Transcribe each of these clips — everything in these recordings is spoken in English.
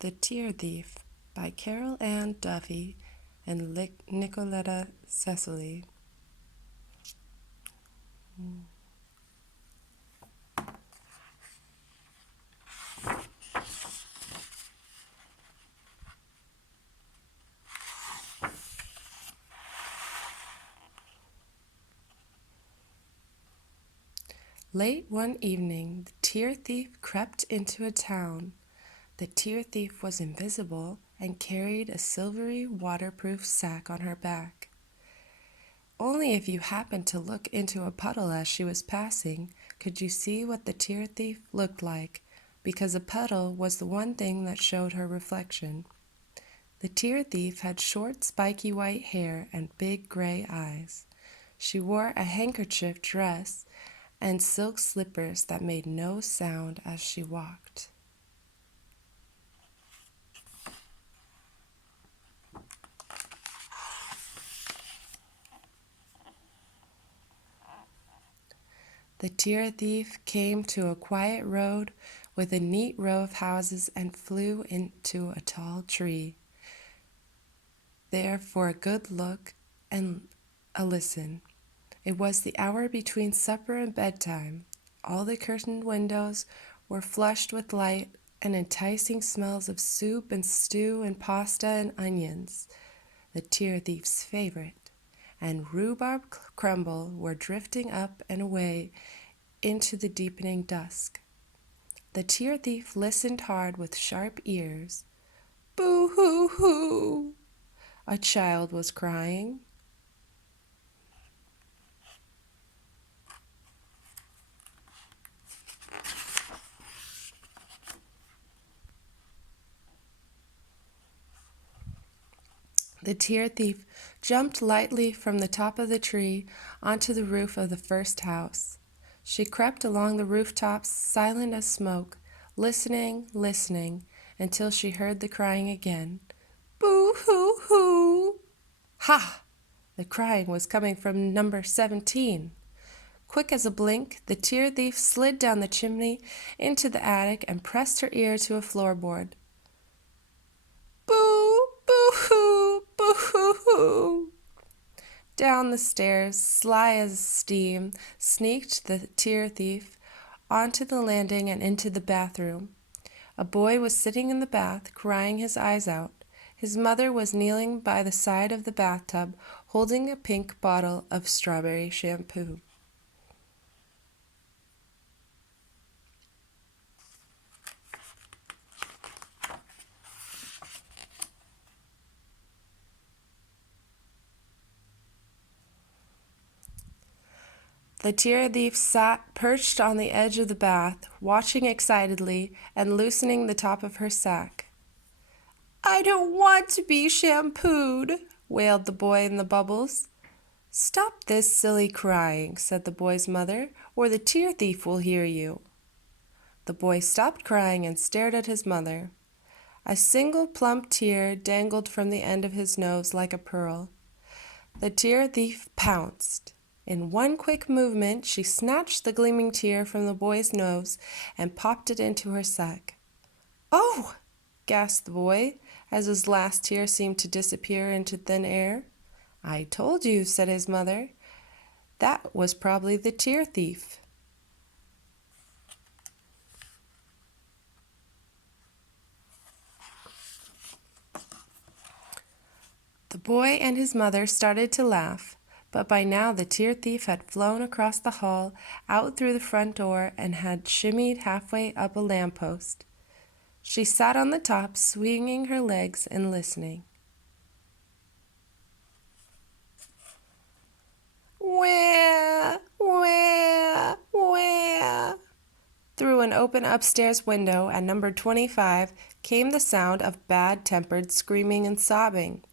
The Tear Thief by Carol Ann Duffy and Nicoletta Cecily. Late one evening, the Tear Thief crept into a town. The Tear Thief was invisible and carried a silvery waterproof sack on her back. Only if you happened to look into a puddle as she was passing could you see what the Tear Thief looked like, because a puddle was the one thing that showed her reflection. The Tear Thief had short, spiky white hair and big gray eyes. She wore a handkerchief dress and silk slippers that made no sound as she walked. The Tear Thief came to a quiet road with a neat row of houses and flew into a tall tree, there for a good look and a listen. It was the hour between supper and bedtime. All the curtained windows were flushed with light and enticing smells of soup and stew and pasta and onions, the Tear Thief's favorite, and rhubarb crumble were drifting up and away into the deepening dusk. The Tear Thief listened hard with sharp ears. "Boo-hoo-hoo!" a child was crying. The Tear Thief jumped lightly from the top of the tree onto the roof of the first house. She crept along the rooftops, silent as smoke, listening, until she heard the crying again. "Boo-hoo-hoo!" Ha! The crying was coming from number 17. Quick as a blink, the Tear Thief slid down the chimney into the attic and pressed her ear to a floorboard. "Boo! Boo-hoo! Boo-hoo-hoo!" Down the stairs, sly as steam, sneaked the Tear Thief onto the landing and into the bathroom. A boy was sitting in the bath, crying his eyes out. His mother was kneeling by the side of the bathtub, holding a pink bottle of strawberry shampoo. The Tear Thief sat perched on the edge of the bath, watching excitedly and loosening the top of her sack. "I don't want to be shampooed," wailed the boy in the bubbles. "Stop this silly crying," said the boy's mother, "or the Tear Thief will hear you." The boy stopped crying and stared at his mother. A single plump tear dangled from the end of his nose like a pearl. The Tear Thief pounced. In one quick movement, she snatched the gleaming tear from the boy's nose and popped it into her sack. "Oh!" gasped the boy, as his last tear seemed to disappear into thin air. "I told you," said his mother. "That was probably the Tear Thief." The boy and his mother started to laugh, but by now the Tear Thief had flown across the hall, out through the front door, and had shimmied halfway up a lamppost. She sat on the top, swinging her legs and listening. "Wah, wah, wah." Through an open upstairs window at number 25 came the sound of bad-tempered screaming and sobbing.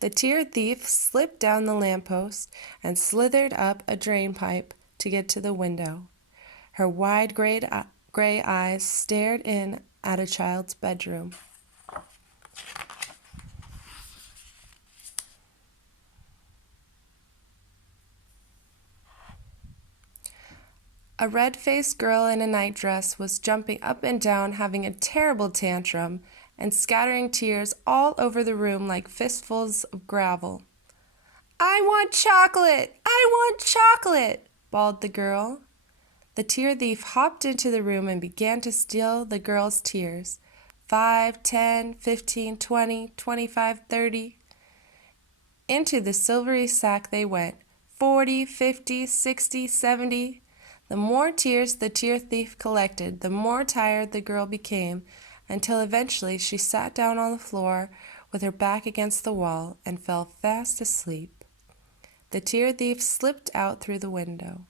The Tear Thief slipped down the lamppost and slithered up a drain pipe to get to the window. Her wide gray eyes stared in at a child's bedroom. A red-faced girl in a nightdress was jumping up and down, having a terrible tantrum, and scattering tears all over the room like fistfuls of gravel. "I want chocolate! I want chocolate!" bawled the girl. The tear thief hopped into the room and began to steal the girl's tears. 5, 10, 15, 20, 25, 30. Into the silvery sack they went. 40, 50, 60, 70. The more tears the tear thief collected, the more tired the girl became, until eventually she sat down on the floor with her back against the wall and fell fast asleep. The tear thief slipped out through the window.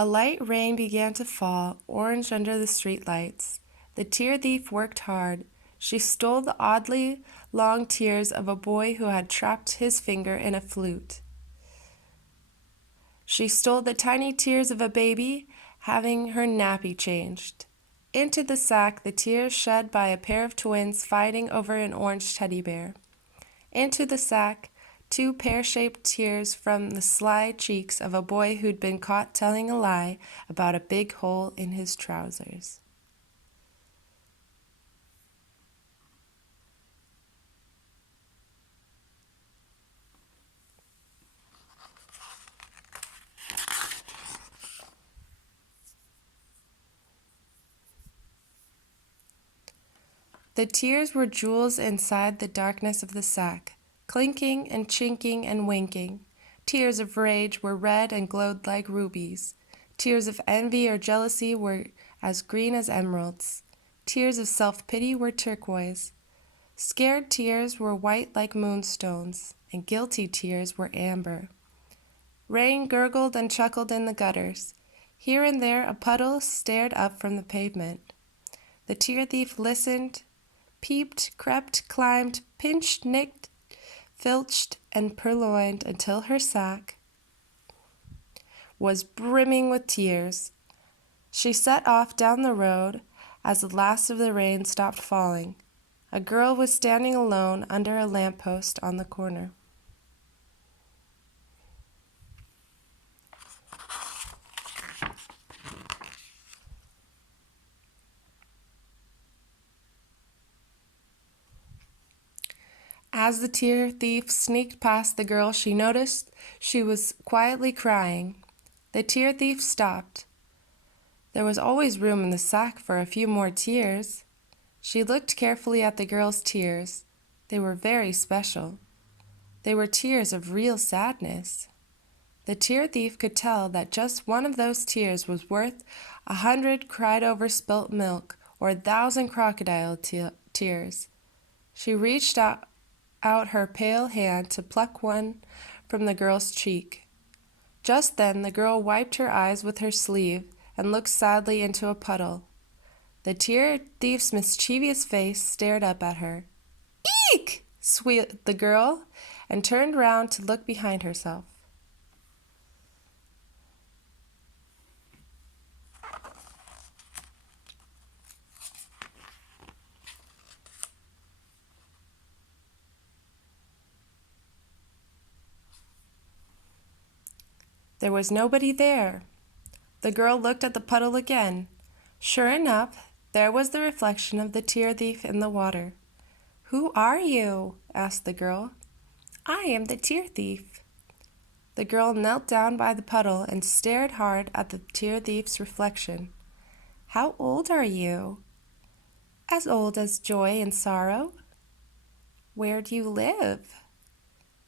A light rain began to fall, orange under the streetlights. The tear thief worked hard. She stole the oddly long tears of a boy who had trapped his finger in a flute. She stole the tiny tears of a baby having her nappy changed. Into the sack the tears shed by a pair of twins fighting over an orange teddy bear. Into the sack 2 pear-shaped tears from the sly cheeks of a boy who'd been caught telling a lie about a big hole in his trousers. The tears were jewels inside the darkness of the sack, clinking and chinking and winking. Tears of rage were red and glowed like rubies. Tears of envy or jealousy were as green as emeralds. Tears of self-pity were turquoise. Scared tears were white like moonstones, and guilty tears were amber. Rain gurgled and chuckled in the gutters. Here and there a puddle stared up from the pavement. The tear thief listened, peeped, crept, climbed, pinched, nicked, filched, and purloined until her sack was brimming with tears. She set off down the road as the last of the rain stopped falling. A girl was standing alone under a lamppost on the corner. As the tear thief sneaked past the girl, she noticed she was quietly crying. The tear thief stopped. There was always room in the sack for a few more tears. She looked carefully at the girl's tears. They were very special. They were tears of real sadness. The tear thief could tell that just one of those tears was worth 100 cried-over spilt milk or 1,000 crocodile tears. She reached out her pale hand to pluck one from the girl's cheek. Just then the girl wiped her eyes with her sleeve and looked sadly into a puddle. The tear thief's mischievous face stared up at her. "Eek!" squeaked the girl, and turned round to look behind herself. There was nobody there. The girl looked at the puddle again. Sure enough, there was the reflection of the tear thief in the water. "Who are you?" asked the girl. "I am the tear thief." The girl knelt down by the puddle and stared hard at the tear thief's reflection. "How old are you?" "As old as joy and sorrow." "Where do you live?"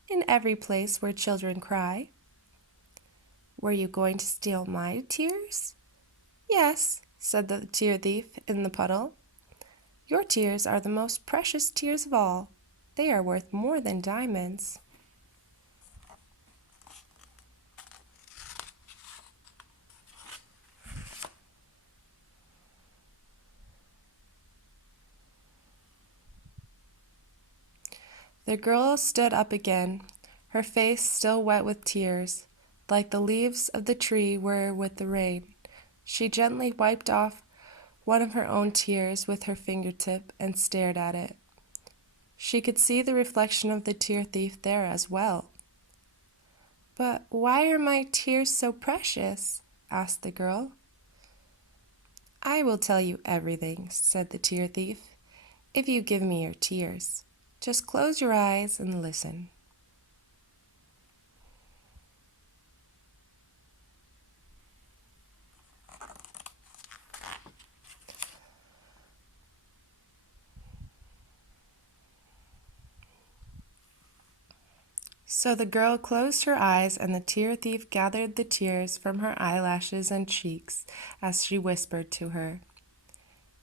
"In every place where children cry." "Were you going to steal my tears?" "Yes," said the tear thief in the puddle. "Your tears are the most precious tears of all. They are worth more than diamonds." The girl stood up again, her face still wet with tears, like the leaves of the tree were with the rain. She gently wiped off one of her own tears with her fingertip and stared at it. She could see the reflection of the tear thief there as well. "But why are my tears so precious?" asked the girl. "I will tell you everything," said the tear thief, "if you give me your tears. Just close your eyes and listen." So the girl closed her eyes, and the tear thief gathered the tears from her eyelashes and cheeks as she whispered to her,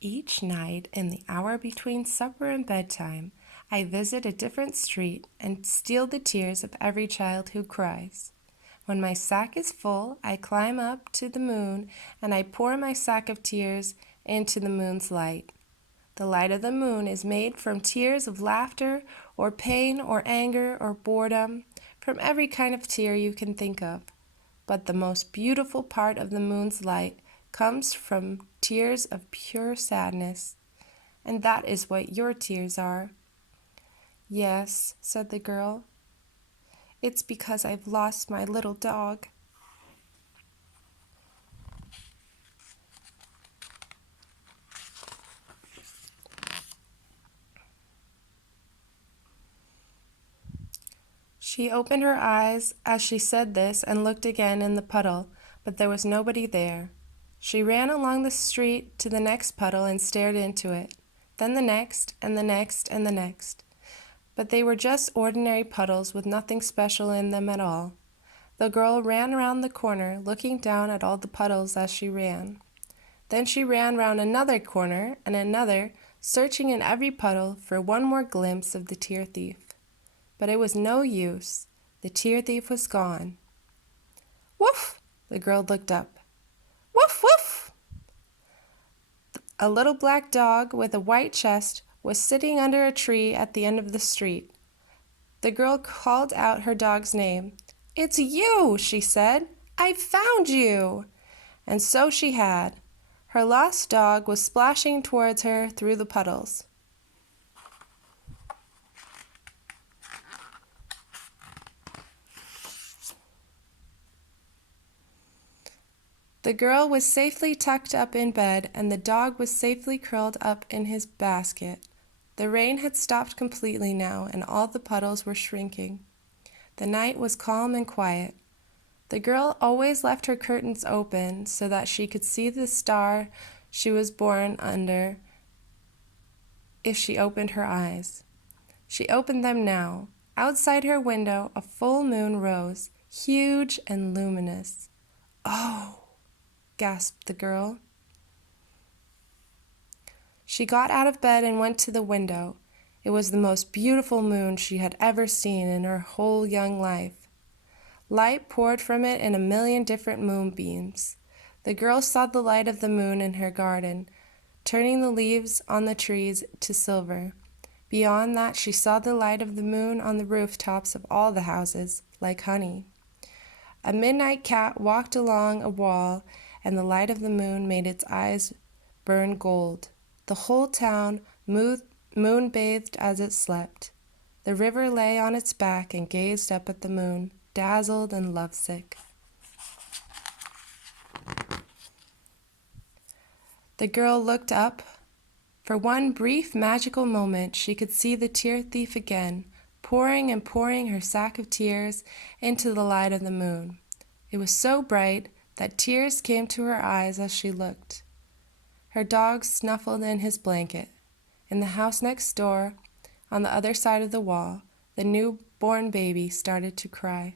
"Each night, in the hour between supper and bedtime, I visit a different street and steal the tears of every child who cries. When my sack is full, I climb up to the moon, and I pour my sack of tears into the moon's light. The light of the moon is made from tears of laughter or pain or anger or boredom, from every kind of tear you can think of. But the most beautiful part of the moon's light comes from tears of pure sadness, and that is what your tears are." "Yes," said the girl. "It's because I've lost my little dog." She opened her eyes as she said this and looked again in the puddle, but there was nobody there. She ran along the street to the next puddle and stared into it, then the next, and the next, and the next. But they were just ordinary puddles with nothing special in them at all. The girl ran around the corner, looking down at all the puddles as she ran. Then she ran round another corner and another, searching in every puddle for one more glimpse of the tear thief. But it was no use. The tear thief was gone. "Woof!" The girl looked up. "Woof, woof!" A little black dog with a white chest was sitting under a tree at the end of the street. The girl called out her dog's name. "It's you," she said. "I've found you." And so she had. Her lost dog was splashing towards her through the puddles. The girl was safely tucked up in bed, and the dog was safely curled up in his basket. The rain had stopped completely now, and all the puddles were shrinking. The night was calm and quiet. The girl always left her curtains open so that she could see the star she was born under if she opened her eyes. She opened them now. Outside her window, a full moon rose, huge and luminous. "Oh!" gasped the girl. She got out of bed and went to the window. It was the most beautiful moon she had ever seen in her whole young life. Light poured from it in a million different moonbeams. The girl saw the light of the moon in her garden, turning the leaves on the trees to silver. Beyond that, she saw the light of the moon on the rooftops of all the houses, like honey. A midnight cat walked along a wall, and the light of the moon made its eyes burn gold. The whole town moon-bathed as it slept. The river lay on its back and gazed up at the moon, dazzled and lovesick. The girl looked up. For one brief magical moment, she could see the tear thief again, pouring and pouring her sack of tears into the light of the moon. It was so bright that tears came to her eyes as she looked. Her dog snuffled in his blanket. In the house next door, on the other side of the wall, the newborn baby started to cry.